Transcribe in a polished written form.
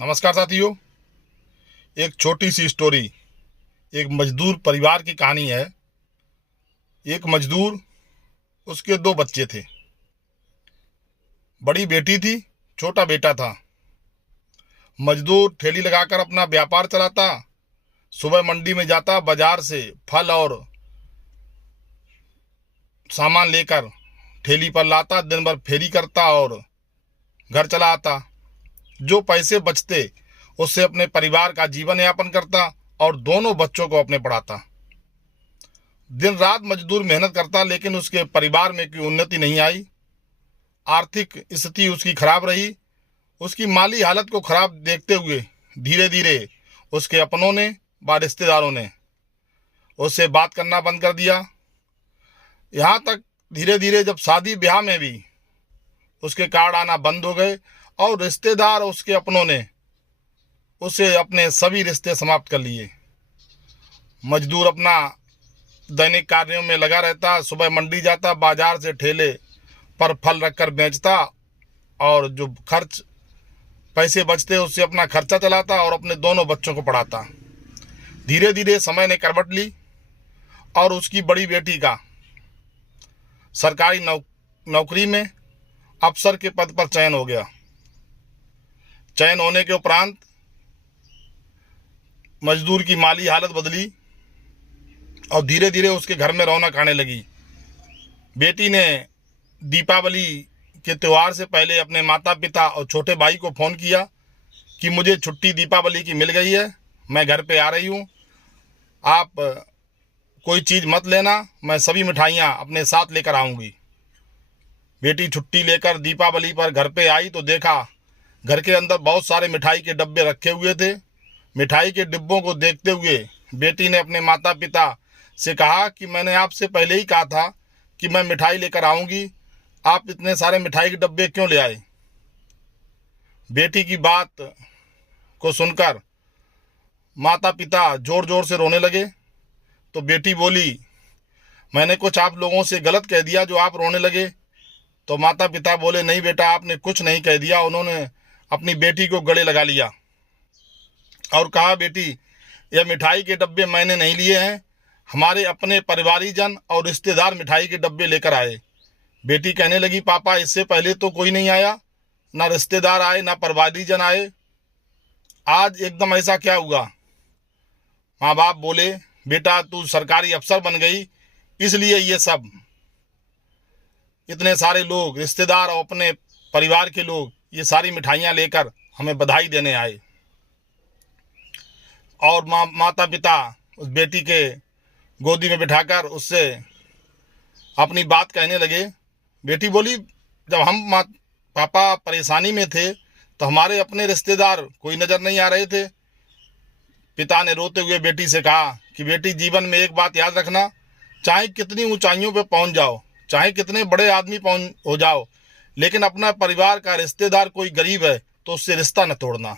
नमस्कार साथियों। एक छोटी सी स्टोरी, एक मजदूर परिवार की कहानी है। एक मजदूर, उसके दो बच्चे थे। बड़ी बेटी थी, छोटा बेटा था। मजदूर ठेली लगाकर अपना व्यापार चलाता। सुबह मंडी में जाता, बाजार से फल और सामान लेकर ठेली पर लाता, दिन भर फेरी करता और घर चला आता। जो पैसे बचते उससे अपने परिवार का जीवन यापन करता और दोनों बच्चों को अपने पढ़ाता। दिन रात मजदूर मेहनत करता, लेकिन उसके परिवार में कोई उन्नति नहीं आई। आर्थिक स्थिति उसकी खराब रही। उसकी माली हालत को खराब देखते हुए धीरे धीरे उसके अपनों ने व रिश्तेदारों ने उससे बात करना बंद कर दिया। यहाँ तक धीरे धीरे जब शादी ब्याह में भी उसके कार्ड आना बंद हो गए और रिश्तेदार उसके अपनों ने उसे अपने सभी रिश्ते समाप्त कर लिए। मजदूर अपना दैनिक कार्यों में लगा रहता। सुबह मंडी जाता, बाजार से ठेले पर फल रखकर बेचता और जो खर्च पैसे बचते उससे अपना खर्चा चलाता और अपने दोनों बच्चों को पढ़ाता। धीरे धीरे समय ने करवट ली और उसकी बड़ी बेटी का सरकारी नौकरी में अफसर के पद पर चयन हो गया। चयन होने के उपरांत मजदूर की माली हालत बदली और धीरे धीरे उसके घर में रौनक आने लगी। बेटी ने दीपावली के त्यौहार से पहले अपने माता पिता और छोटे भाई को फ़ोन किया कि मुझे छुट्टी दीपावली की मिल गई है, मैं घर पे आ रही हूँ, आप कोई चीज़ मत लेना, मैं सभी मिठाइयाँ अपने साथ लेकर आऊँगी। बेटी छुट्टी लेकर दीपावली पर घर पे आई तो देखा घर के अंदर बहुत सारे मिठाई के डब्बे रखे हुए थे। मिठाई के डिब्बों को देखते हुए बेटी ने अपने माता पिता से कहा कि मैंने आपसे पहले ही कहा था कि मैं मिठाई लेकर आऊँगी, आप इतने सारे मिठाई के डब्बे क्यों ले आए। बेटी की बात को सुनकर माता पिता ज़ोर ज़ोर से रोने लगे। तो बेटी बोली, मैंने कुछ आप लोगों से गलत कह दिया जो आप रोने लगे। तो माता पिता बोले, नहीं बेटा, आपने कुछ नहीं कह दिया। उन्होंने अपनी बेटी को गले लगा लिया और कहा, बेटी, यह मिठाई के डब्बे मैंने नहीं लिए हैं, हमारे अपने परिवारीजन और रिश्तेदार मिठाई के डब्बे लेकर आए। बेटी कहने लगी, पापा, इससे पहले तो कोई नहीं आया, ना रिश्तेदार आए ना परिवारीजन आए, आज एकदम ऐसा क्या हुआ। माँ बाप बोले, बेटा, तू सरकारी अफसर बन गई, इसलिए ये सब इतने सारे लोग, रिश्तेदार और अपने परिवार के लोग, ये सारी मिठाइयाँ लेकर हमें बधाई देने आए। और माता पिता उस बेटी के गोदी में बिठाकर उससे अपनी बात कहने लगे। बेटी बोली, जब हम पापा परेशानी में थे तो हमारे अपने रिश्तेदार कोई नज़र नहीं आ रहे थे। पिता ने रोते हुए बेटी से कहा कि बेटी, जीवन में एक बात याद रखना, चाहे कितनी ऊंचाइयों पे पहुंच जाओ, चाहे कितने बड़े आदमी हो जाओ, लेकिन अपना परिवार का रिश्तेदार कोई गरीब है तो उससे रिश्ता न तोड़ना।